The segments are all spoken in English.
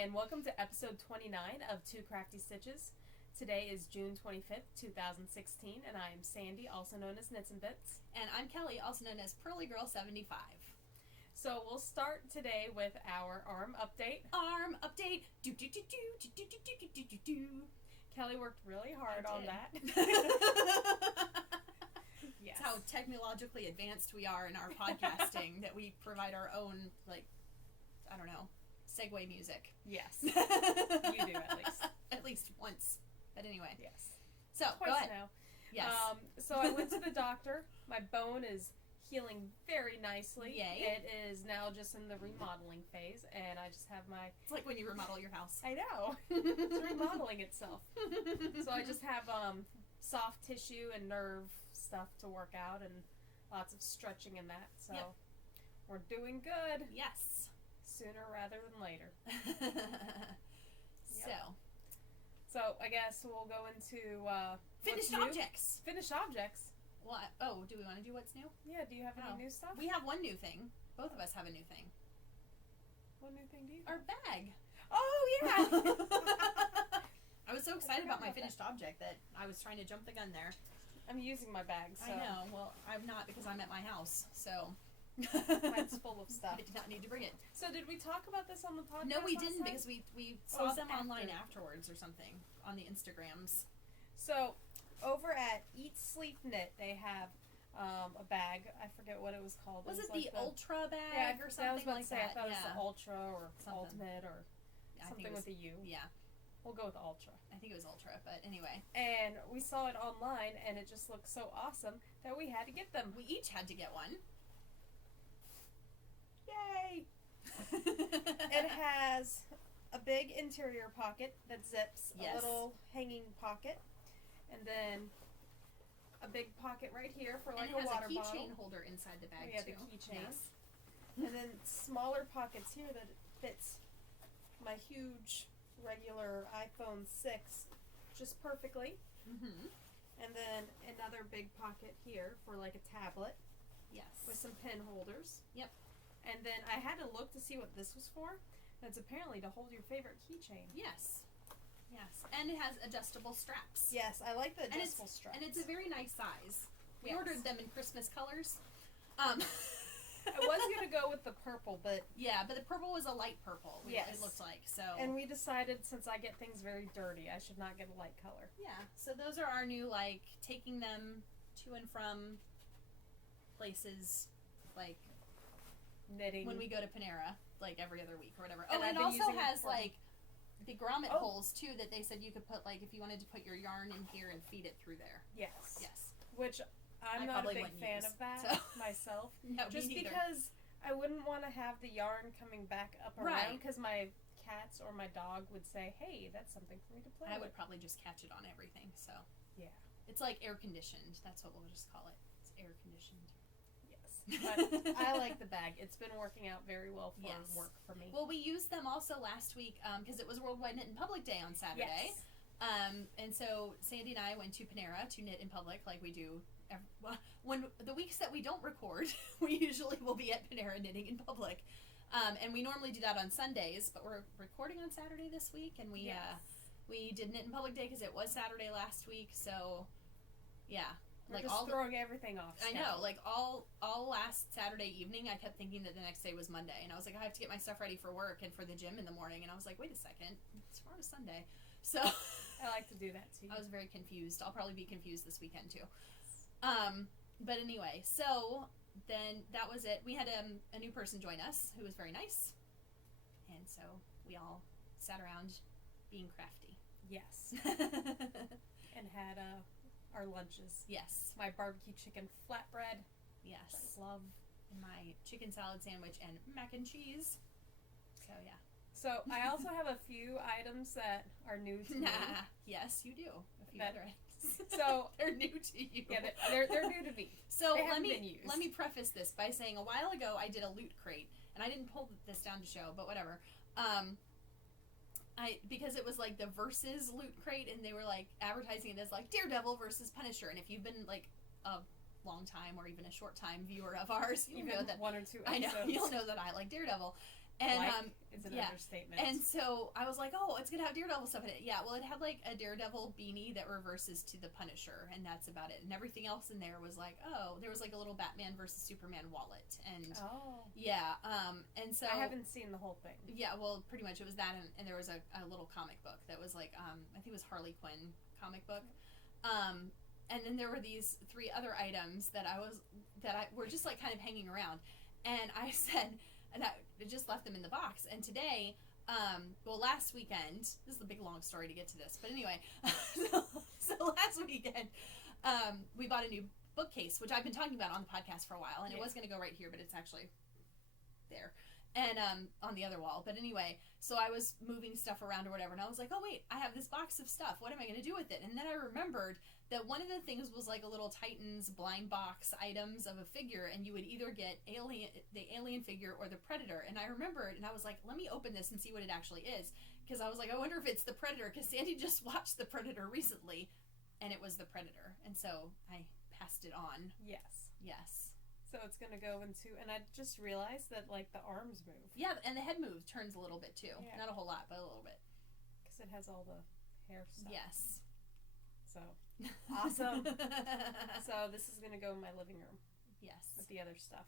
and welcome to episode 29 of Two Crafty Stitches. Today is June 25th, 2016, and I am Sandy, also known as Knits and Bits. And I'm Kelly, also known as Pearly Girl 75. So we'll start today with our ARM update. ARM update! Do do do do do do do do do do do. Kelly worked really hard on that. Yes. That's how technologically advanced we are in our podcasting, that we provide our own, segue music. Yes. You do, at least. At least once. But anyway. Yes. So, twice go ahead. now. Yes. So I went to the doctor. My bone is healing very nicely. Yay. It is now just in the remodeling phase, and I just have my... It's like when you remodel your house. I know. It's remodeling itself. So I just have soft tissue and nerve stuff to work out, and lots of stretching in that. So Yep. We're doing good. Yes. Sooner rather than later. So I guess we'll go into Finished objects. Finished objects. What? Oh, do we want to do what's new? Yeah, do you have any new stuff? We have one new thing. Both of us have a new thing. What new thing do you have? Our bag. Oh, yeah! I was so excited about my finished object that I was trying to jump the gun there. I'm using my bag, so... I know. Well, I'm not, because I'm at my house, so... Mine's full of stuff. I did not need to bring it. So did we talk about this on the podcast? No, we didn't, time? because we saw them online afterwards or something on the Instagrams. So, over at Eat Sleep Knit, they have a bag. I forget what it was called. Was it like the Ultra bag or something I was about like to say, that? I thought it was the Ultra or Something. Ultimate or something with a U. Yeah. We'll go with Ultra. I think it was Ultra, but anyway. And we saw it online, and it just looked so awesome that we had to get them. We each had to get one. Yay! It has a big interior pocket that zips, Yes. a little hanging pocket, and then a big pocket right here for like and it a water has a bottle. keychain holder inside the bag, Yeah, too. the keychain. Yes. And then smaller pockets here that fits my huge regular iPhone 6 just perfectly. Mm-hmm. And then another big pocket here for like a tablet Yes. with some pen holders. Yep. And then I had to look to see what this was for. And it's apparently to hold your favorite keychain. Yes. Yes. And it has adjustable straps. Yes, I like the adjustable straps. And it's a very nice size. We Yes. ordered them in Christmas colors. I was going to go with the purple, but... Yeah, but the purple was a light purple. Yes. It looked like, so... And we decided, since I get things very dirty, I should not get a light color. Yeah, so those are our new, taking them to and from places, Knitting. when we go to Panera, every other week or whatever. And Oh, I've and it been also using it has, for- the grommet holes, too, that they said you could put, if you wanted to put your yarn in here and feed it through there. Yes. Yes. Which I'm I not a probably big wouldn't fan use, of that so. myself. No, me just neither. because I wouldn't want to have the yarn coming back up around, Right. because my cats or my dog would say, hey, that's something for me to play I with. would probably just catch it on everything, so. Yeah. It's like air conditioned. That's what we'll just call it. It's air conditioned. Yes. But I like the bag. It's been working out very well for Yes. work for me. Well, we used them also last week because it was Worldwide Knit in Public Day on Saturday. Yes. And so Sandy and I went to Panera to knit in public like we do. When the weeks that we don't record, we usually will be at Panera knitting in public. And we normally do that on Sundays, but we're recording on Saturday this week, and we did knit in public day because it was Saturday last week. So, yeah. We're just throwing everything off. I know, all last Saturday evening, I kept thinking that the next day was Monday, and I was like, I have to get my stuff ready for work and for the gym in the morning, and I was like, wait a second, tomorrow's Sunday, so I like to do that too. I was very confused. I'll probably be confused this weekend too. But anyway, so then that was it. We had a new person join us who was very nice, and so we all sat around being crafty. Yes. And had our lunches. Yes. My barbecue chicken flatbread. Yes. I love. My chicken salad sandwich and mac and cheese. So, yeah. So, I also have a few items that are new to me. Yes, you do. A few other items. So, they're new to you. Yeah, they're new to me. So, they let been me preface this by saying a while ago I did a loot crate, and I didn't pull this down to show, but whatever. Because it was the Versus loot crate, and they were advertising it as Daredevil versus Punisher, and if you've been a long time or even a short time viewer of ours, you know that one or two episodes. I know you'll know that I like Daredevil. And it's an yeah. understatement. And so I was like, oh, it's gonna have Daredevil stuff in it. Yeah, well, it had like a Daredevil beanie that reverses to the Punisher, and that's about it. And everything else in there was like, oh, there was like a little Batman versus Superman wallet, and yeah, and so I haven't seen the whole thing. Yeah, well, pretty much it was that, and there was a little comic book that was like, I think it was Harley Quinn comic book, and then there were these 3 other items that were just like kind of hanging around, and I said. And I just left them in the box. And today, last weekend, this is a big long story to get to this, but anyway, so last weekend, we bought a new bookcase, which I've been talking about on the podcast for a while, and it was going to go right here, but it's actually there, and on the other wall. But anyway, so I was moving stuff around or whatever, and I was like, oh wait, I have this box of stuff. What am I going to do with it? And then I remembered that one of the things was like a little Titans blind box items of a figure, and you would either get the alien figure or the Predator. And I remembered, and I was like, let me open this and see what it actually is, because I was like, I wonder if it's the Predator, because Sandy just watched the Predator recently, and it was the Predator, and so I passed it on. Yes. So it's gonna go into, and I just realized that like the arms move. Yeah, and the head turns a little bit too. Yeah. Not a whole lot, but a little bit. Because it has all the hair stuff. Yes. So awesome. So this is gonna go in my living room. Yes. With the other stuff.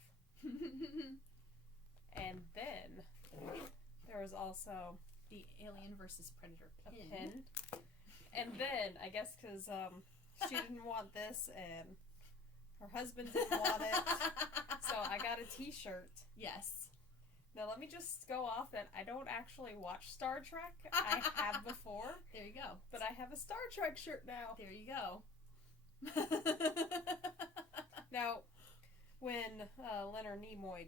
And then there was also the Alien versus Predator pin. A pin. And then I guess because she didn't want this and her husband didn't want it, so I got a T-shirt. Yes. Now let me just go off that I don't actually watch Star Trek. I have before. There you go. But I have a Star Trek shirt now. There you go. Now, when Leonard Nimoy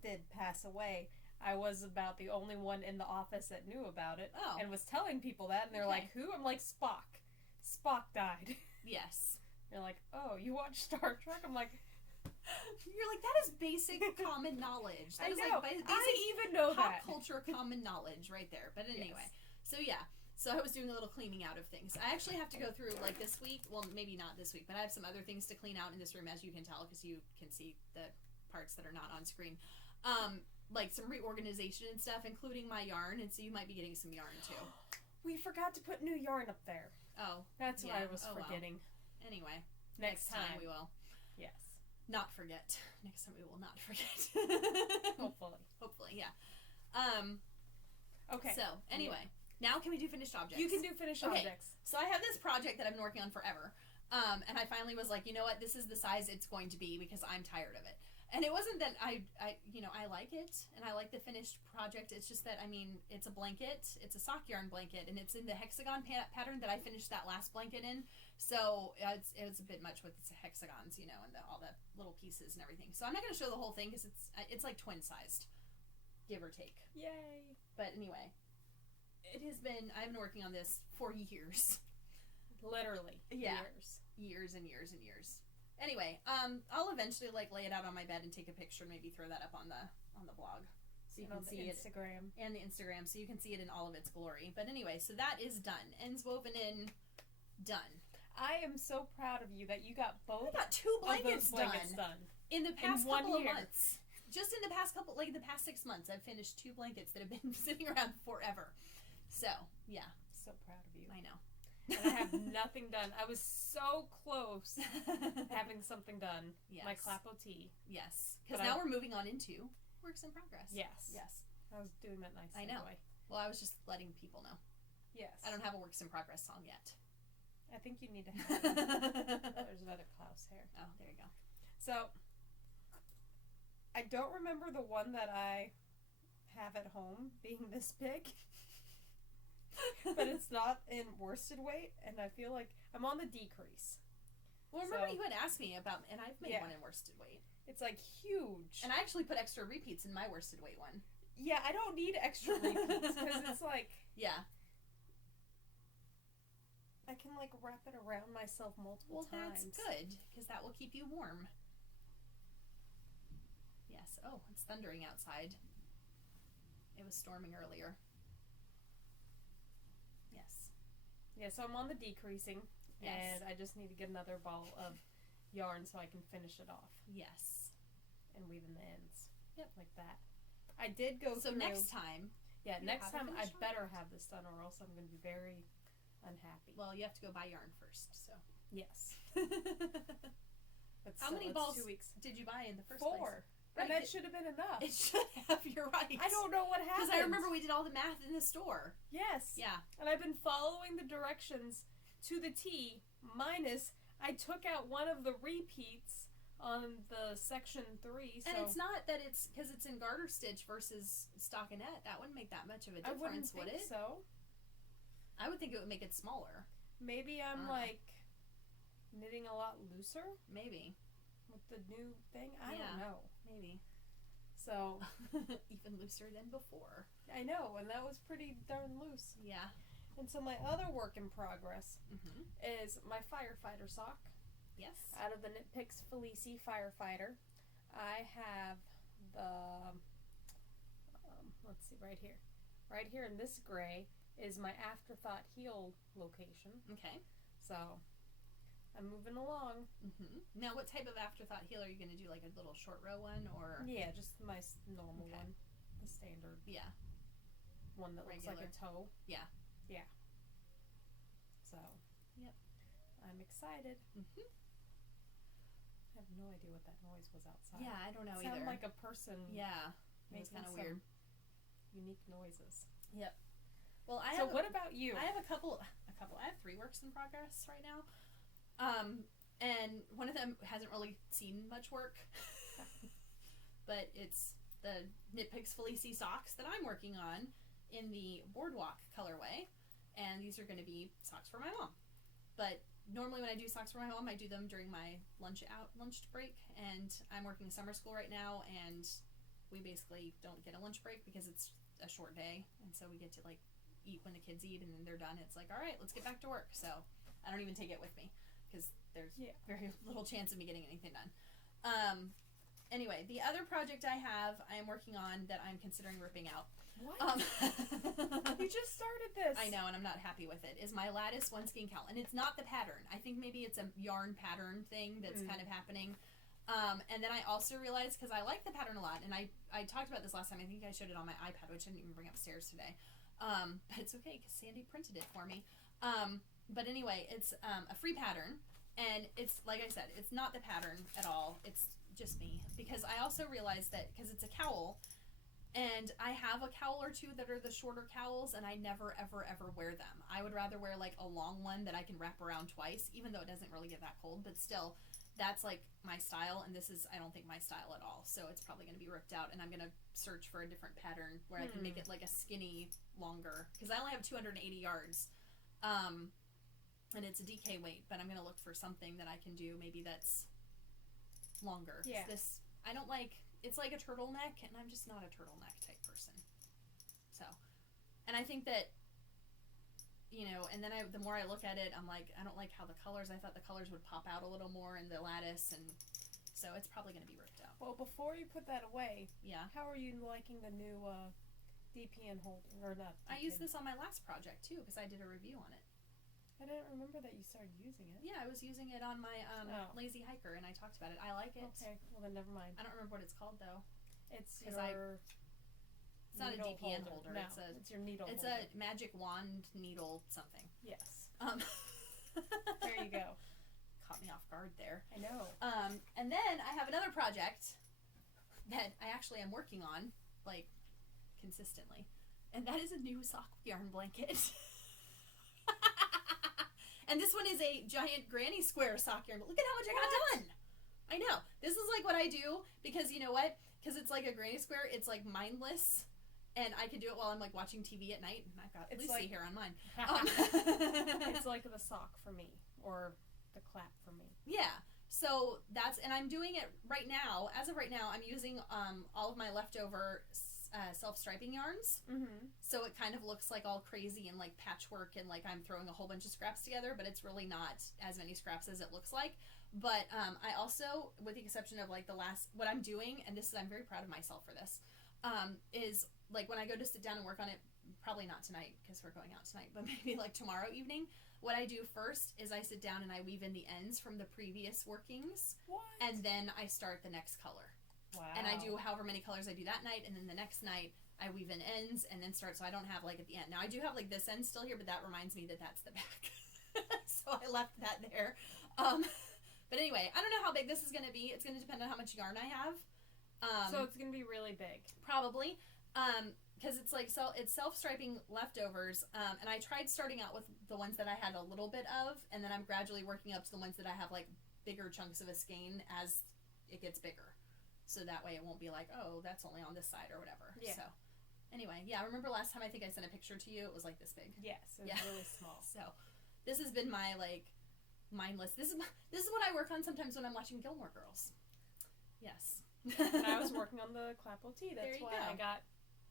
did pass away, I was about the only one in the office that knew about it, and was telling people that, and they're like, who? I'm like, Spock. Spock died. Yes. They're like, oh, you watch Star Trek? I'm like... You're like, that is basic common knowledge. That I is know. like basic I even know pop that. culture common knowledge right there. But anyway, yes. So yeah. So I was doing a little cleaning out of things. I actually have to go through, like, this week, well, maybe not this week, but I have some other things to clean out in this room, as you can tell, because you can see the parts that are not on screen. Like some reorganization and stuff, including my yarn, and so you might be getting some yarn too. We forgot to put new yarn up there. Oh. That's what I was forgetting. Well. Anyway. Next time we will. Yes. Not forget. Next time we will not forget. Hopefully, yeah. Okay. So, anyway. Now can we do finished objects? You can do finished objects. So I have this project that I've been working on forever. And I finally was like, you know what? This is the size it's going to be because I'm tired of it. And it wasn't that I like it and I like the finished project. It's just that, I mean, it's a blanket. It's a sock yarn blanket, and it's in the hexagon pattern that I finished that last blanket in. So it was a bit much with the hexagons, and all the little pieces and everything. So I'm not going to show the whole thing because it's like twin sized, give or take. Yay! But anyway, I've been working on this for years. Literally. Yeah. Years and years and years. Anyway, I'll eventually lay it out on my bed and take a picture and maybe throw that up on the blog. So you can see Instagram. And the Instagram, so you can see it in all of its glory. But anyway, so that is done. Ends woven in, done. I am so proud of you that you got both. I got 2 blankets done. In the past couple of months. Just in the past the past 6 months, I've finished 2 blankets that have been sitting around forever. So, yeah. So proud of you. I know. And I have nothing done. I was so close having something done. Yes. My clapo tea. Yes. Because now we're moving on into works in progress. Yes. I was doing that nice. I know. Way. Well, I was just letting people know. Yes. I don't have a works in progress song yet. I think you need to have it. There's another Klaus hair. Oh, there you go. So, I don't remember the one that I have at home being this big. But it's not in worsted weight, and I feel like I'm on the decrease. Well, remember you had asked me about, and I've made one in worsted weight. It's huge. And I actually put extra repeats in my worsted weight one. Yeah, I don't need extra repeats because it's yeah. I can wrap it around myself multiple times. That's good because that will keep you warm. Yes. Oh, it's thundering outside. It was storming earlier. Yes. Yeah, so I'm on the decreasing, and I just need to get another ball of yarn so I can finish it off. Yes. And weave in the ends. Yep. Like that. I did go so through. next time. Yeah, next time I better have this done, or else I'm going to be very unhappy. Well, you have to go buy yarn first, so. Yes. But How still, many balls 2 weeks. did you buy in the first place? 4. Right. And that should have been enough. It should have, you're right. I don't know what happened. Because I remember we did all the math in the store. Yes. Yeah. And I've been following the directions to the T, minus I took out one of the repeats on the section 3. So. And it's not that it's because it's in garter stitch versus stockinette. That wouldn't make that much of a difference, would it? So. I would think it would make it smaller. Maybe I'm like knitting a lot looser. Maybe. With the new thing? I don't know. Maybe. So. Even looser than before. I know, and that was pretty darn loose. Yeah. And so my other work in progress is my firefighter sock. Yes. Out of the Knit Picks Felici Firefighter. I have the, let's see, right here. Right here in this gray is my Afterthought heel location. Okay. So, I'm moving along. Now, what type of Afterthought heel are you going to do? Like a little short row one, or? Yeah, just my normal one. The standard. Yeah. One that regular. looks like a toe. Yeah. Yeah. So. Yep. I'm excited. I have no idea what that noise was outside. Yeah, I don't know either. Sounded like a person. Yeah. It was kind of weird. Unique noises. Yep. Well, So what about you? I have a couple. I have 3 works in progress right now. And one of them hasn't really seen much work. But it's the Knit Picks Felici socks that I'm working on in the Boardwalk colorway. And these are going to be socks for my mom. But normally when I do socks for my mom, I do them during my lunch break. And I'm working summer school right now, and we basically don't get a lunch break because it's a short day. And so we get to like eat when the kids eat, and then they're done. It's like, all right, let's get back to work. So I don't even take it with me because there's very little chance of me getting anything done. Anyway, the other project I am working on that I'm considering ripping out. What? You just started this. I know, and I'm not happy with it. Is my lattice one skein cowl, and it's not the pattern. I think maybe it's a yarn pattern thing that's kind of happening. And then I also realized, because I like the pattern a lot, and I talked about this last time. I think I showed it on my iPad, which I didn't even bring upstairs today. But it's okay because Sandy printed it for me. But anyway, it's a free pattern, and it's like I said, it's not the pattern at all. It's just me, because I also realized that because it's a cowl, and I have a cowl or two that are the shorter cowls, and I never ever wear them. I would rather wear like a long one that I can wrap around twice, even though it doesn't really get that cold, but still, that's like my style, and this is, I don't think, my style at all. So it's probably going to be ripped out, and I'm going to search for a different pattern where I can make it like a skinny longer, because I only have 280 yards, and it's a DK weight, but I'm going to look for something that I can do maybe that's longer. Yeah. This, I don't like, it's like a turtleneck, and I'm just not a turtleneck type person. So, and I think that, you know, and then the more I look at it, I'm like, I don't like how the colors, I thought the colors would pop out a little more in the lattice, and so it's probably going to be ripped out. Well, before you put that away, yeah, how are you liking the new DPN holder, or not DPN? I used this on my last project too, because I did a review on it. I didn't remember that you started using it. Yeah, I was using it on my Lazy Hiker, and I talked about it. I like it. Okay, well then never mind. I don't remember what it's called though. It's your it's not a DPN holder. No, it's your needle It's holder. a magic wand needle something. Yes. There you go. Caught me off guard there. I know. And then I have another project that I actually am working on, like, consistently. And that is a new sock yarn blanket. And this one is a giant granny square sock yarn. But look at how much I got done. I know. This is like what I do because you know what? Because it's like a granny square. It's like mindless. And I can do it while I'm like watching TV at night. And I've got Lucy like, here on mine. It's like the sock for me. Or the clap for me. Yeah. So that's, and I'm doing it right now. As of right now, I'm using all of my leftover self-striping yarns. So it kind of looks like all crazy and like patchwork and like I'm throwing a whole bunch of scraps together, but it's really not as many scraps as it looks like. But I also, with the exception of like what I'm doing, and this is, I'm very proud of myself for this, is like when I go to sit down and work on it, probably not tonight because we're going out tonight, but maybe like tomorrow evening, what I do first is I sit down and I weave in the ends from the previous workings. What? And then I start the next color. Wow. And I do however many colors I do that night, and then the next night I weave in ends and then start, so I don't have like at the end. Now I do have like this end still here, but that reminds me that that's the back. So I left that there. But anyway, I don't know how big this is going to be. It's going to depend on how much yarn I have. So it's going to be really big. Probably. Because it's like, it's self-striping leftovers. And I tried starting out with the ones that I had a little bit of, and then I'm gradually working up to the ones that I have like bigger chunks of a skein as it gets bigger. So that way it won't be like, oh, that's only on this side or whatever. Yeah. So anyway, yeah, I remember last time I think I sent a picture to you. It was like this big. Yes, it was really small. So this has been my like mindless. This is what I work on sometimes when I'm watching Gilmore Girls. Yes. And I was working on the Clapple tee. That's why I got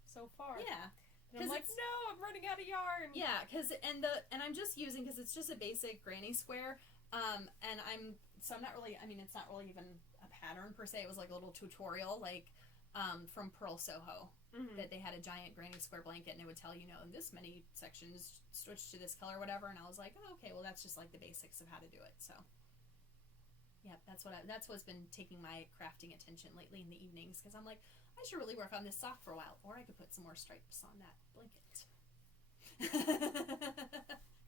so far. Yeah. And I'm like, no, I'm running out of yarn. Yeah, and I'm just using, because it's just a basic granny square. And I'm not really, I mean, it's not really even a pattern per se. It was like a little tutorial, like from Pearl Soho, that they had a giant granny square blanket, and it would tell you know in this many sections switch to this color or whatever. And I was like, oh, okay, well that's just like the basics of how to do it. So yeah, that's what's been taking my crafting attention lately in the evenings, because I'm like, I should really work on this sock for a while, or I could put some more stripes on that blanket.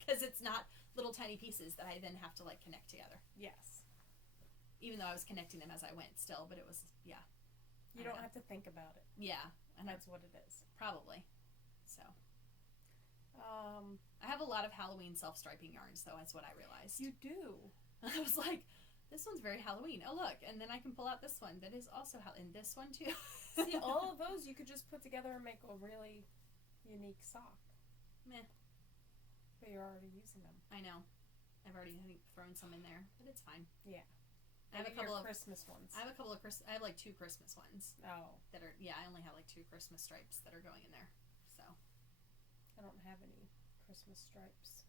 Because it's not little tiny pieces that I then have to like connect together. Yes. Even though I was connecting them as I went still, but it was, yeah. You don't have to think about it. Yeah. And that's what it is. Probably. So. I have a lot of Halloween self-striping yarns, though, that's what I realized. You do. I was like, this one's very Halloween. Oh, look. And then I can pull out this one that is also and this one, too. See, all of those you could just put together and make a really unique sock. Meh. But you're already using them. I know. I've already, I think, thrown some in there, but it's fine. Yeah. I have a couple of Christmas ones. I have like 2 Christmas ones. Oh. That are, yeah, I only have like 2 Christmas stripes that are going in there. So. I don't have any Christmas stripes.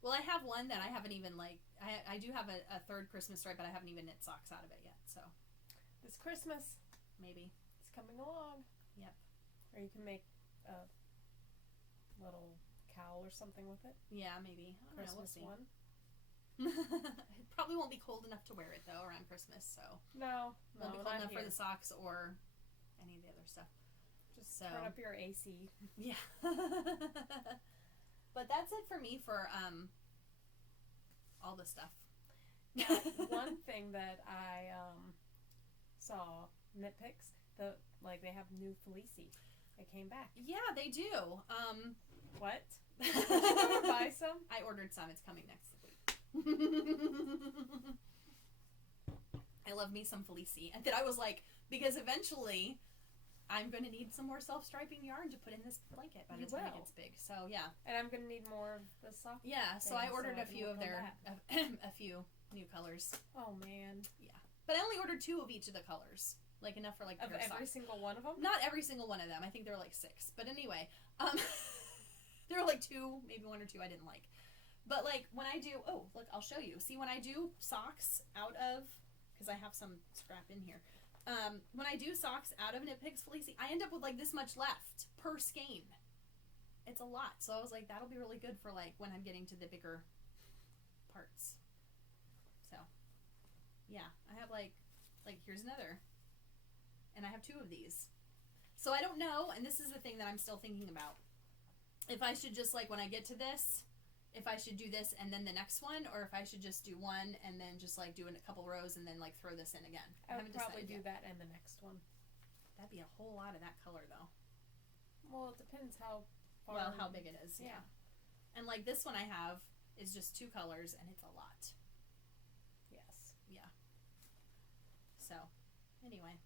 Well, I have one that I haven't even like, I do have a 3rd Christmas stripe, but I haven't even knit socks out of it yet, so. This Christmas. Maybe. It's coming along. Yep. Or you can make a little cowl or something with it. Yeah, maybe. I don't know, we'll see. one. It probably won't be cold enough to wear it though around Christmas, so no, won't be cold enough for the socks or any of the other stuff. Just turn up your AC. Yeah. But that's it for me for all the stuff. One thing that I saw Knit Picks, they have new Felici. It came back. Yeah, they do. What? Did you ever buy some? I ordered some. It's coming next week. I love me some Felici. And then I was like, because eventually I'm going to need some more self-striping yarn to put in this blanket by the time it gets big. So, yeah. And I'm going to need more of the sock. Yeah, so I ordered a few of a few new colors. Oh, man. Yeah. But I only ordered 2 of each of the colors. Like, enough for, like, of every single one of them? Not every single one of them. I think there were, like, 6. But anyway, there were, like, 2, maybe 1 or 2 I didn't like. But, like, when I do... Oh, look, I'll show you. See, when I do socks out of... Because I have some scrap in here. When I do socks out of Knit Picks Felici, I end up with, like, this much left per skein. It's a lot. So I was like, that'll be really good for, like, when I'm getting to the bigger parts. So, yeah. I have, like, here's another. And I have 2 of these. So I don't know, and this is the thing that I'm still thinking about. If I should just, like, when I get to this... If I should do this and then the next one, or if I should just do one and then just like do a couple rows and then like throw this in again. I would probably do that and the next one. That'd be a whole lot of that color though. Well, it depends how far. Well, how big it is. Yeah. And like this one I have is just 2 colors and it's a lot. Yes. Yeah. So, anyway.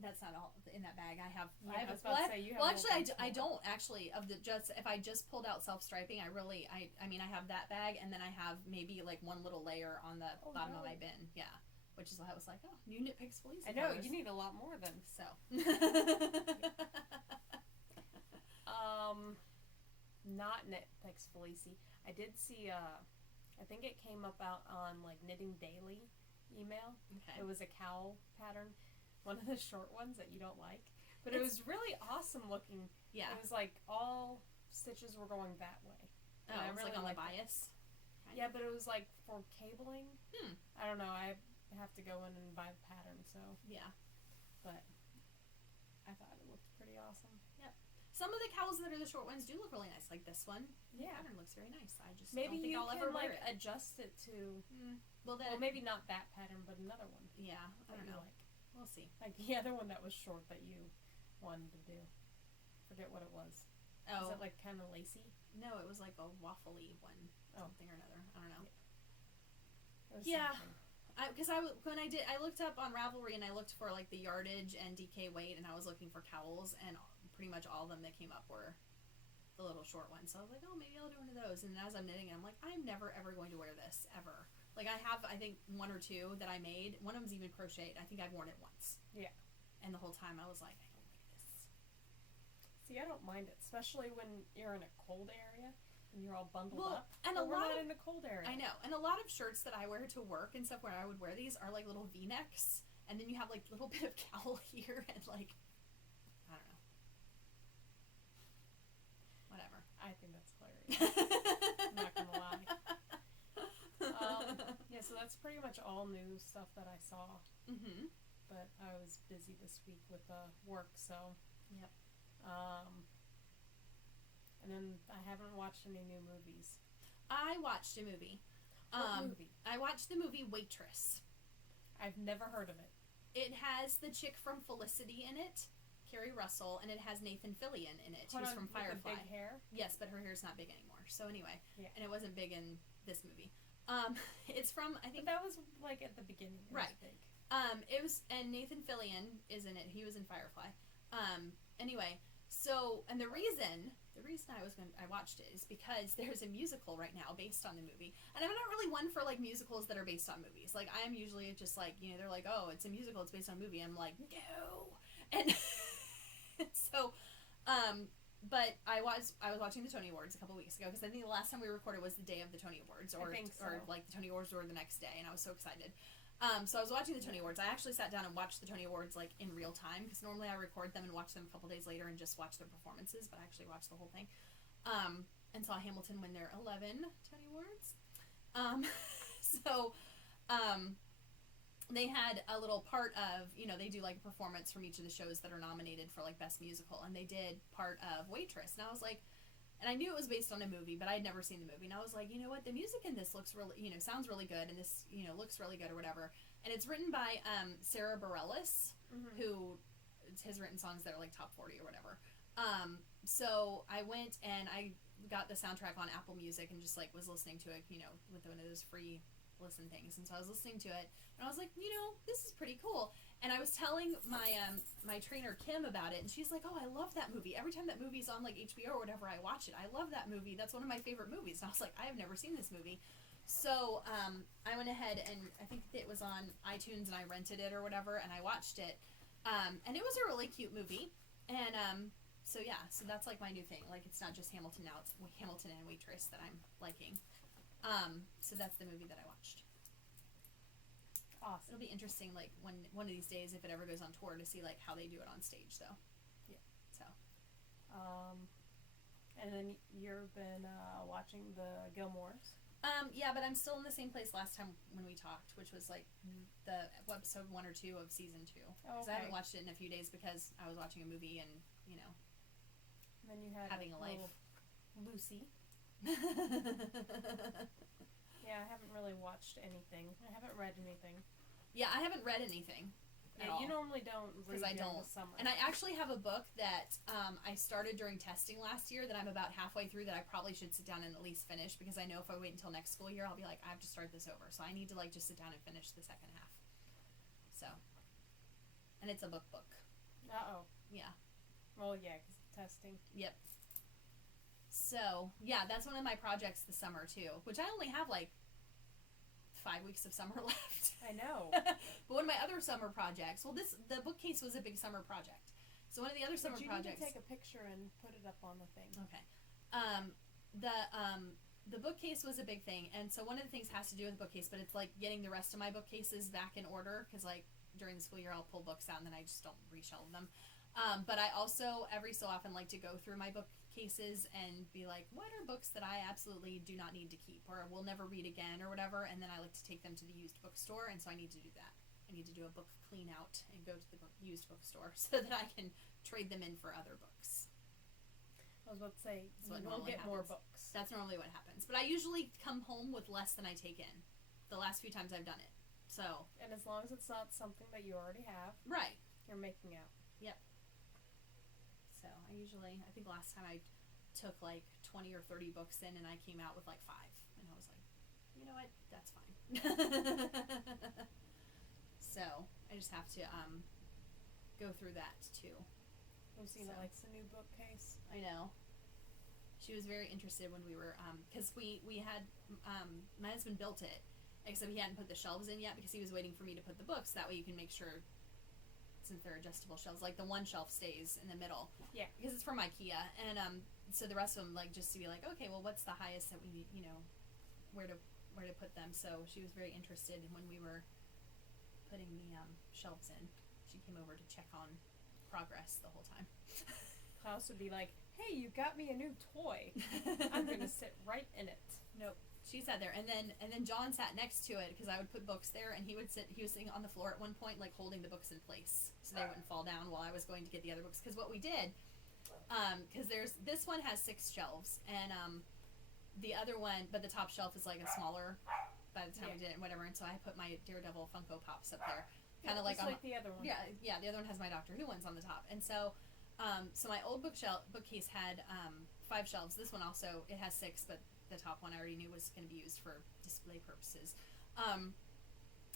That's not all in that bag. I have. Yeah, I was about to say you have. Well, actually, I don't actually. If I just pulled out self striping, I mean, I have that bag, and then I have maybe like 1 little layer on the bottom of my bin. Yeah, which is why I was like, oh, new Knit Picks Felici. I know you need a lot more than so. Not Knit Picks Felici. I did see. I think it came up out on like Knitting Daily email. Okay. It was a cowl pattern. One of the short ones that you don't like. But it was really awesome looking. Yeah. It was like all stitches were going that way. Oh, it was really like on the bias? Yeah, but it was like for cabling. I don't know. I have to go in and buy the pattern, so. Yeah. But I thought it looked pretty awesome. Yep. Some of the cowls that are the short ones do look really nice, like this one. Yeah. The pattern looks very nice. I just maybe don't think I'll ever wear it. Adjust it to. Well, maybe not that pattern, but another one. Yeah, I don't know. We'll see. Like the other one that was short that you wanted to do. Forget what it was. Oh. Is it like kind of lacy? No, it was like a waffly one, something or another. I don't know. Yeah. Because I looked up on Ravelry and I looked for like the yardage and DK weight, and I was looking for cowls, and pretty much all of them that came up were the little short ones. So I was like, oh, maybe I'll do one of those. And as I'm knitting, I'm like, I'm never ever going to wear this ever. Like I have, I think 1 or 2 that I made. One of them's even crocheted. I think I've worn it once. Yeah. And the whole time I was like, I don't like this. See, I don't mind it, especially when you're in a cold area and you're all bundled up. And we're not in a cold area. I know. And a lot of shirts that I wear to work and stuff, where I would wear these, are like little V-necks, and then you have like a little bit of cowl here, and like, I don't know. Whatever. I think that's hilarious. I'm not gonna lie. Yeah, so that's pretty much all new stuff that I saw. Mm-hmm. But I was busy this week with work, so. Yep. And then I haven't watched any new movies. I watched a movie. What movie? I watched the movie Waitress. I've never heard of it. It has the chick from Felicity in it, Carrie Russell, and it has Nathan Fillion in it, who's from Firefly. With the big hair? Yes, but her hair's not big anymore. So anyway, yeah. And it wasn't big in this movie. It's from, I think... But that was, like, at the beginning. Right. It was big. It was, and Nathan Fillion is in it. He was in Firefly. Anyway, so, and the reason I watched it is because there's a musical right now based on the movie. And I'm not really one for, like, musicals that are based on movies. Like, I am usually just like, you know, they're like, oh, it's a musical, it's based on a movie. I'm like, no! And so, but I was watching the Tony Awards a couple weeks ago, because I think the last time we recorded was the day of the Tony Awards, or like the Tony Awards were the next day, and I was so excited. So I was watching the Tony Awards. I actually sat down and watched the Tony Awards like in real time, because normally I record them and watch them a couple days later and just watch their performances, but I actually watched the whole thing. And saw Hamilton win their 11 Tony Awards. They had a little part of, you know, they do like a performance from each of the shows that are nominated for like Best Musical, and they did part of Waitress, and I was like, and I knew it was based on a movie, but I had never seen the movie, and I was like, you know what, the music in this looks really, you know, sounds really good, and this, you know, looks really good or whatever. And it's written by Sarah Bareilles, who has written songs that are like top 40 or whatever. So I went and I got the soundtrack on Apple Music and just like was listening to it, you know, with one of those free listen things. And so I was listening to it, and I was like, you know, this is pretty cool. And I was telling my my trainer Kim about it, and she's like, oh, I love that movie. Every time that movie's on like HBO or whatever, I watch it. I love that movie. That's one of my favorite movies. And I was like, I have never seen this movie. So I went ahead, and I think it was on iTunes, and I rented it or whatever, and I watched it. And it was a really cute movie. And so yeah, so that's like my new thing. Like, it's not just Hamilton now, it's Hamilton and Waitress that I'm liking. So that's the movie that I watched. Awesome. It'll be interesting, like, when one of these days, if it ever goes on tour, to see like how they do it on stage, though. Yeah. So. And then you've been watching the Gilmores. Yeah, but I'm still in the same place last time when we talked, which was like the episode 1 or 2 of season 2. Because I haven't watched it in a few days because I was watching a movie and, you know, and then you had having a life. Lucy. Yeah, I haven't really watched anything. I haven't read anything. Yeah, I haven't read anything. Yeah, you normally don't read during the summer. And I actually have a book that I started during testing last year that I'm about halfway through that I probably should sit down and at least finish, because I know if I wait until next school year, I'll be like, I have to start this over. So I need to like just sit down and finish the second half. So. And it's a book. Uh-oh. Yeah. Well, yeah, because testing. Yep. So, yeah, that's one of my projects this summer, too, which I only have like 5 weeks of summer left. I know. But one of my other summer projects, the bookcase was a big summer project. So one of the other summer projects. You need to take a picture and put it up on the thing. Okay. The bookcase was a big thing, and so one of the things has to do with the bookcase, but it's like getting the rest of my bookcases back in order, because like during the school year I'll pull books out and then I just don't reshelve them. But I also every so often like to go through my bookcases and be like, what are books that I absolutely do not need to keep or will never read again or whatever, and then I like to take them to the used bookstore, and so I need to do that. I need to do a book clean out and go to the used bookstore so that I can trade them in for other books. I was about to say, so we'll get more books. That's normally what happens. But I usually come home with less than I take in the last few times I've done it. So. And as long as it's not something that you already have. Right. You're making out. Yep. So I think last time I took like 20 or 30 books in and I came out with like 5. And I was like, you know what? That's fine. So I just have to go through that too. Lucina likes a new bookcase. I know. She was very interested when we were, because we had, my husband built it, except he hadn't put the shelves in yet because he was waiting for me to put the books. That way you can make sure, since they're adjustable shelves, like the one shelf stays in the middle. Yeah. Because it's from IKEA. And so the rest of them, like, just to be like, okay, well, what's the highest that we need, where to put them. So she was very interested when we were putting the shelves in. She came over to check on progress the whole time. Klaus would be like, hey, you got me a new toy. I'm going to sit right in it. Nope. She sat there, and then John sat next to it because I would put books there, and he was sitting on the floor at one point, like holding the books in place so they wouldn't fall down while I was going to get the other books. Because what we did, because this one has 6 shelves, and the other one, but the top shelf is like a smaller. By the time we did it, whatever, and so I put my Daredevil Funko Pops up there, kind of like the other one. Yeah, the other one has my Doctor Who ones on the top, and so. So my old bookcase had 5 shelves. This one also, it has 6, but the top one I already knew was going to be used for display purposes.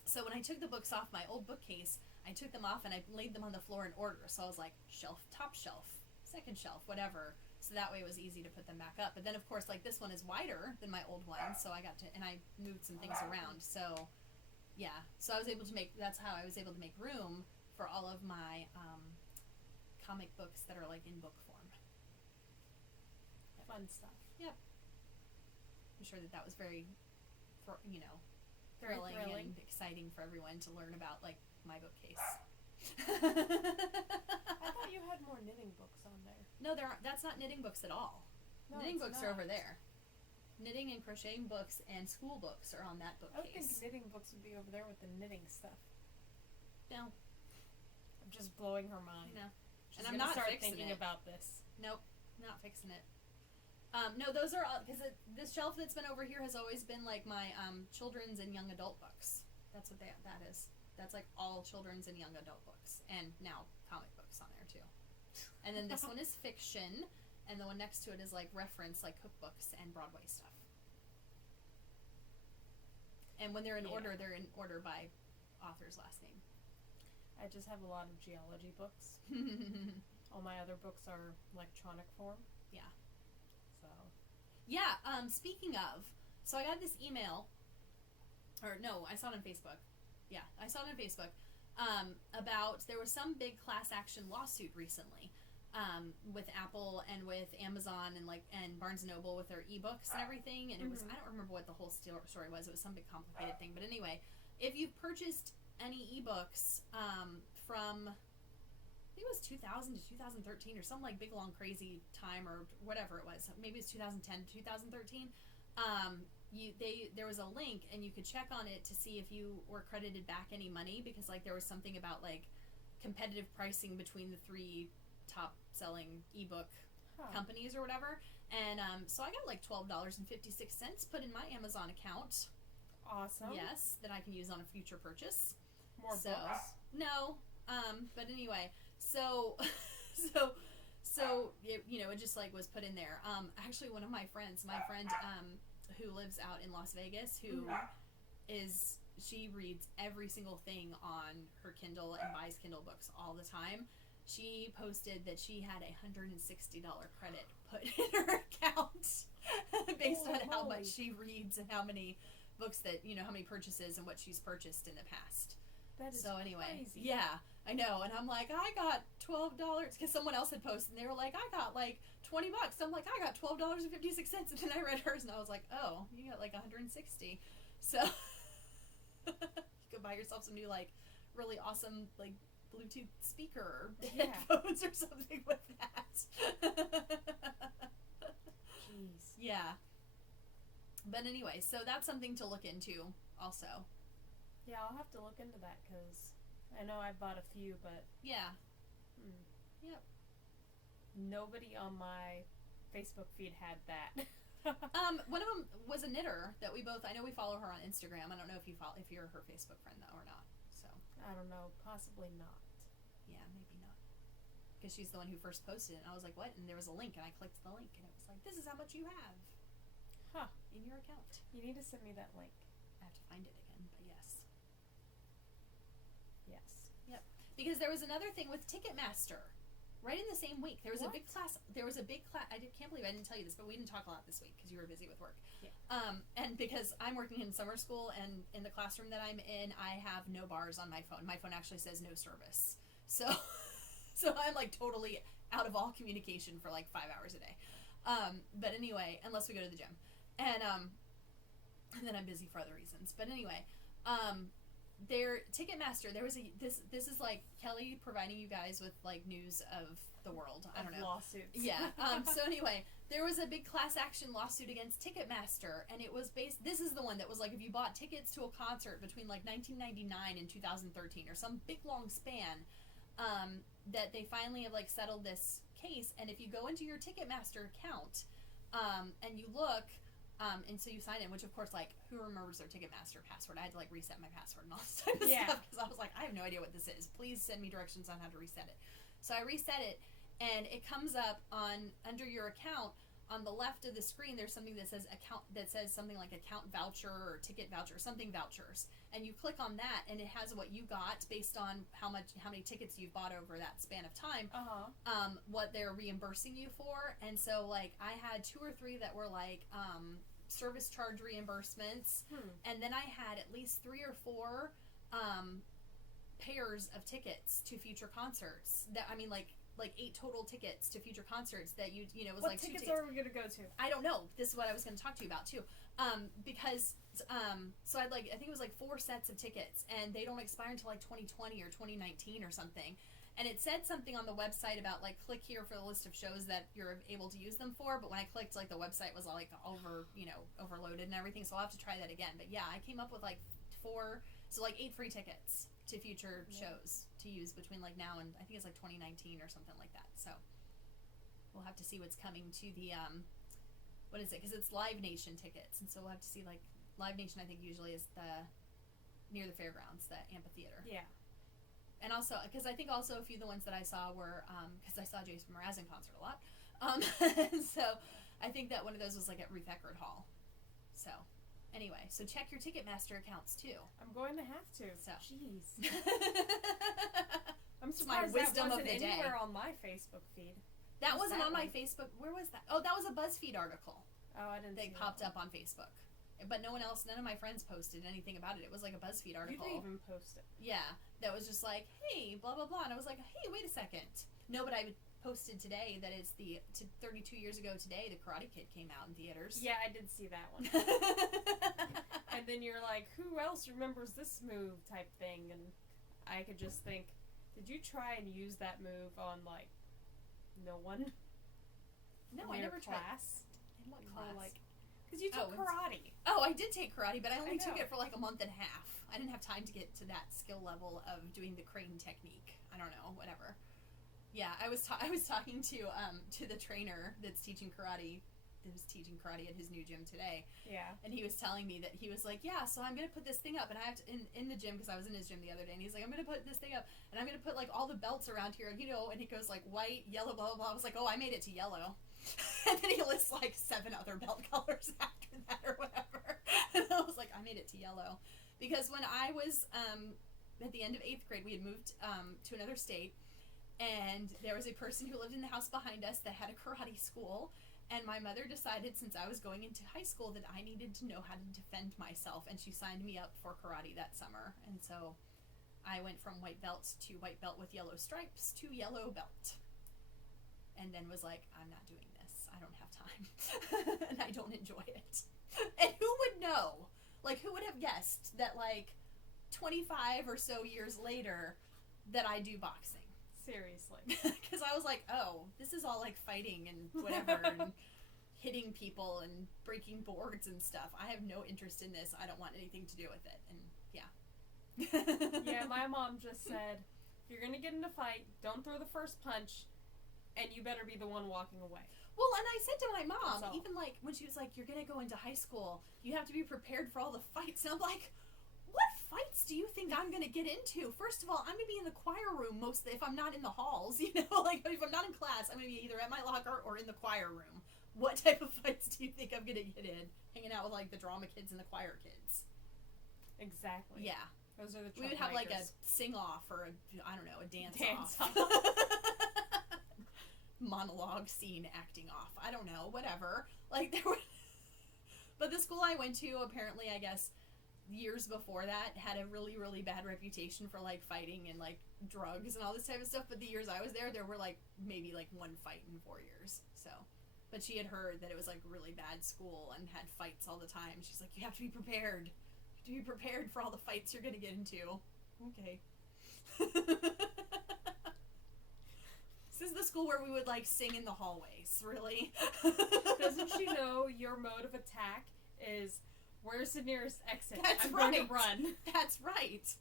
So when I took the books off my old bookcase, I took them off and I laid them on the floor in order. So I was like, shelf, top shelf, second shelf, whatever. So that way it was easy to put them back up. But then, of course, like this one is wider than my old one, so I moved some things around. So, yeah. So I was able to that's how I was able to make room for all of my comic books that are like in book form. Fun stuff. Yep. I'm sure that was very thrilling and exciting for everyone to learn about, like, my bookcase. I thought you had more knitting books on there. No, that's not knitting books at all. No, knitting books not. are over there. Knitting and crocheting books and school books are on that bookcase. I would think knitting books would be over there with the knitting stuff. No. I'm just blowing her mind. No. She's and I'm not start fixing thinking it. about this. Nope, not fixing it. No, those are all, because this shelf that's been over here has always been like my children's and young adult books. That's what that is. That's like all children's and young adult books, and now comic books on there too. And then this one is fiction, and the one next to it is like reference, like cookbooks and Broadway stuff. And when they're in order by author's last name. I just have a lot of geology books. All my other books are electronic form. Yeah. So. Yeah, speaking of, so I got this email, or no, I saw it on Facebook. Yeah, I saw it on Facebook, about, there was some big class action lawsuit recently, with Apple and with Amazon and Barnes & Noble with their ebooks and everything, and it was, I don't remember what the whole story was, it was some big complicated thing, but anyway, if you've purchased any ebooks from, I think it was 2000 to 2013 or some like big long crazy time or whatever it was, maybe it's 2010 to 2013, there was a link and you could check on it to see if you were credited back any money, because like there was something about like competitive pricing between the 3 top selling ebook companies or whatever, and so I got like $12.56 put in my Amazon account. Awesome. Yes, that I can use on a future purchase. More books? No, but anyway, so it, it just like was put in there. Actually, one of my friend who lives out in Las Vegas, who she reads every single thing on her Kindle and buys Kindle books all the time. She posted that she had $160 credit put in her account based on how much she reads and how many books that, how many purchases and what she's purchased in the past. That is anyway, crazy. Yeah, I know, and I'm like, I got $12 because someone else had posted, and they were like, I got like $20. I'm like, I got $12.56, and then I read hers, and I was like, oh, you got like 160. So you could buy yourself some new like really awesome like Bluetooth speaker or Yeah. headphones or something with that. Jeez. Yeah. But anyway, so that's something to look into also. Yeah, I'll have to look into that because I know I bought a few, but Yeah. Yep. Nobody on my Facebook feed had that. One of them was a knitter that we both. I know we follow her on Instagram. I don't know if you're her Facebook friend though or not. So I don't know. Possibly not. Yeah, maybe not. Because she's the one who first posted it, and I was like, "What?" And there was a link, and I clicked the link, and it was like, "This is how much you have, in your account." You need to send me that link. I have to find it again, but yes. Yes. Yep. Because there was another thing with Ticketmaster. Right in the same week, there was a big class. I can't believe I didn't tell you this, but we didn't talk a lot this week because you were busy with work. Yeah. And because I'm working in summer school, and in the classroom that I'm in, I have no bars on my phone. My phone actually says no service. So, so I'm like totally out of all communication for like 5 hours a day. But anyway, unless we go to the gym, and then I'm busy for other reasons. But anyway, Ticketmaster, there was this is like Kelly providing you guys with like news of the world. I don't know. Lawsuits. Yeah. So anyway, there was a big class action lawsuit against Ticketmaster, and it was this is the one that was like, if you bought tickets to a concert between like 1999 and 2013 or some big long span, that they finally have like settled this case. And if you go into your Ticketmaster account, and you look, and so you sign in, which of course, like, who remembers their Ticketmaster password? I had to like reset my password and all this type of stuff because I was like, I have no idea what this is. Please send me directions on how to reset it. So I reset it, and it comes up under your account on the left of the screen. There's something that says something like account voucher or ticket voucher, something vouchers, and you click on that, and it has what you got based on how many tickets you've bought over that span of time. What they're reimbursing you for, and so like I had 2 or 3 that were like service charge reimbursements, and then I had at least 3 or 4 pairs of tickets to future concerts. That I mean, like 8 total tickets to future concerts that you know was what like tickets 2 tickets. are we gonna go to? I don't know. This is what I was going to talk to you about too, because so I think it was like 4 sets of tickets, and they don't expire until like 2020 or 2019 or something. And it said something on the website about like click here for the list of shows that you're able to use them for. But when I clicked, like the website was all like overloaded and everything. So I'll have to try that again. But yeah, I came up with like 8 free tickets to future shows to use between like now and I think it's like 2019 or something like that. So we'll have to see what's coming to the what is it? Because it's Live Nation tickets, and so we'll have to see like Live Nation. I think usually is near the fairgrounds, the amphitheater. Yeah. And also, because I think also a few of the ones that I saw were, because I saw Jason Mraz in concert a lot. So I think that one of those was like at Ruth Eckerd Hall. So anyway, so check your Ticketmaster accounts too. I'm going to have to. So. Jeez. I'm surprised that wasn't anywhere on my Facebook feed. That wasn't on my Facebook. Where was that? Oh, that was a BuzzFeed article. Oh, I didn't see that popped up on Facebook. But none of my friends posted anything about it. It was like a BuzzFeed article. You didn't even post it. Yeah, that was just like, hey, blah, blah, blah. And I was like, hey, wait a second. No, but I posted today that it's 32 years ago today, The Karate Kid came out in theaters. Yeah, I did see that one. And then you're like, who else remembers this move type thing? And I could just think, did you try and use that move on, like, no one? No, I never tried. In what class? Like, because you took karate. Oh, I did take karate, but I only took it for like a month and a half. I didn't have time to get to that skill level of doing the crane technique. I don't know, whatever. Yeah, I was talking to the trainer that's teaching karate. That was teaching karate at his new gym today. Yeah. And he was telling me that he was like, yeah, so I'm gonna put this thing up, and I have to in the gym because I was in his gym the other day, and he's like, I'm gonna put this thing up, and I'm gonna put like all the belts around here, and and he goes like white, yellow, blah blah blah. I was like, oh, I made it to yellow. And then he lists like 7 other belt colors after that or whatever. And I was like, I made it to yellow. Because when I was at the end of 8th grade, we had moved to another state, and there was a person who lived in the house behind us that had a karate school, and my mother decided since I was going into high school that I needed to know how to defend myself, and she signed me up for karate that summer. And so I went from white belt to white belt with yellow stripes to yellow belt. And then was like, I'm not doing this. I don't have time. And I don't enjoy it. And who would know? Like, who would have guessed that, like, 25 or so years later, that I do boxing. Seriously. Because I was like, oh, this is all like fighting and whatever and hitting people and breaking boards and stuff. I have no interest in this. I don't want anything to do with it. And yeah. Yeah, my mom just said, if you're going to get in a fight, don't throw the first punch, and you better be the one walking away. Well, and I said to my mom, even like when she was like, you're going to go into high school, you have to be prepared for all the fights. And I'm like, what fights do you think I'm going to get into? First of all, I'm going to be in the choir room mostly if I'm not in the halls, you know? Like, if I'm not in class, I'm going to be either at my locker or in the choir room. What type of fights do you think I'm going to get in? Hanging out with, like, the drama kids and the choir kids. Exactly. Yeah. Those are the We would have, like, a sing-off or, I don't know, a dance-off. Monologue scene acting off. I don't know. Whatever. Like, there were... But the school I went to, apparently, I guess, years before that, had a really, really bad reputation for, like, fighting and, like, drugs and all this type of stuff. But the years I was there were, like, maybe, like, one fight in 4 years. So... But she had heard that it was, like, a really bad school and had fights all the time. She's like, you have to be prepared. You have to be prepared for all the fights you're going to get into. Okay. This is the school where we would, like, sing in the hallways. Really? Doesn't she know your mode of attack is, where's the nearest exit? That's I'm right. going to run. That's right.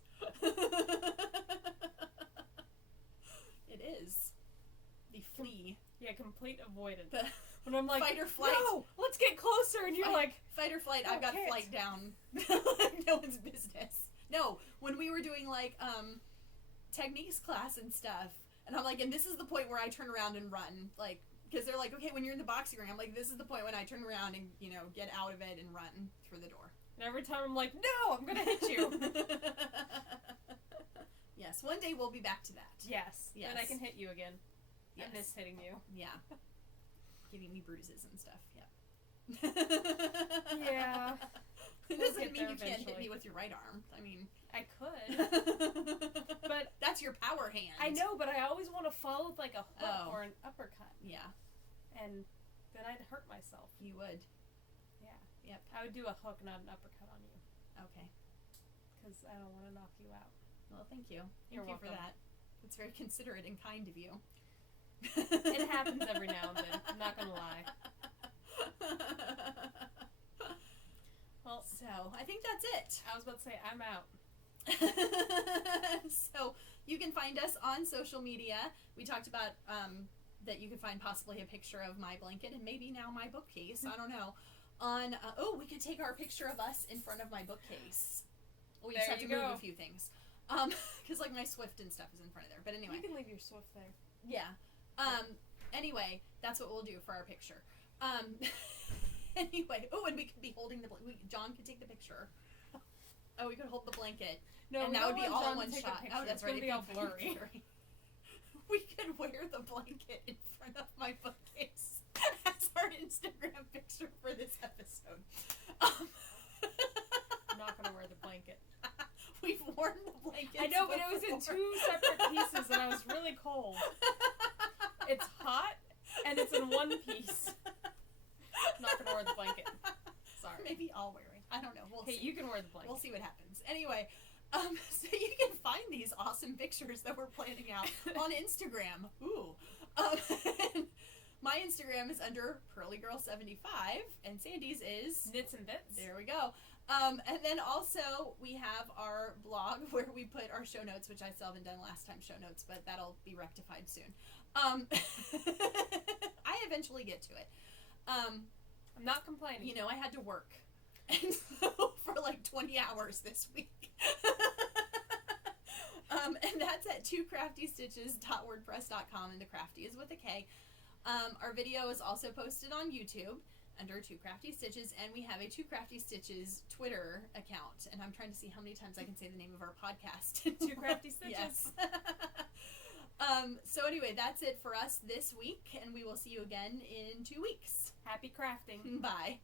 It is. The flee. Yeah, complete avoidance. When I'm like, fight or flight. No, let's get closer. And you're like, fight or flight. No, I've got can't. flight down. No one's business. No, when we were doing like techniques class and stuff, and I'm like, and this is the point where I turn around and run, like, because they're like, okay, when you're in the boxing ring, I'm like, this is the point when I turn around and, you know, get out of it and run through the door. And every time I'm like, no, I'm gonna hit you. Yes, one day we'll be back to that. Yes. And I can hit you again. Yes. I miss hitting you. Yeah. Giving me bruises and stuff. Yep. Yeah. It doesn't mean you can't hit me with your right arm. I mean, I could. But that's your power hand. I know, but I always want to follow with like a hook or an uppercut. Yeah. And then I'd hurt myself. You would. Yeah. Yep. I would do a hook, not an uppercut on you. Okay. Because I don't want to knock you out. Well, thank you. You're Thank you welcome. for that. It's very considerate and kind of you. It happens every now and then. I'm not going to lie. Well, so I think that's it. I was about to say, I'm out. So you can find us on social media. We talked about that you can find possibly a picture of my blanket and maybe now my bookcase. I don't know. On we could take our picture of us in front of my bookcase. We just have to move a few things. Because like my Swift and stuff is in front of there. But anyway. You can leave your Swift there. Yeah. Anyway, that's what we'll do for our picture. Anyway. Oh, and we could be holding the John could take the picture. Oh, we could hold the blanket. No, and that would be all in one shot. Oh, that's right. It'd be all blurry. We could wear the blanket in front of my bookcase as our Instagram picture for this episode. I'm not going to wear the blanket. We've worn the blanket. I know, but it was in 2 separate pieces and I was really cold. It's hot and it's in one piece. I'm not going to wear the blanket. Sorry. Maybe I'll wear it. I don't know. We'll see. You can wear the blanket. We'll see what happens. Anyway, so you can find these awesome pictures that we're planning out on Instagram. Ooh. My Instagram is under PearlyGirl75 and Sandy's is Knits and Bits. There we go. And then also we have our blog where we put our show notes, which I still haven't done last time show notes, but that'll be rectified soon. I eventually get to it. I'm not complaining. You know, I had to work. And so for like 20 hours this week. And that's at twocraftystitches.wordpress.com, and the crafty is with a K. Our video is also posted on YouTube under Two Crafty Stitches, and we have a Two Crafty Stitches Twitter account, and I'm trying to see how many times I can say the name of our podcast. Two Crafty Stitches. Yes. So anyway, that's it for us this week, and we will see you again in 2 weeks. Happy crafting. Bye.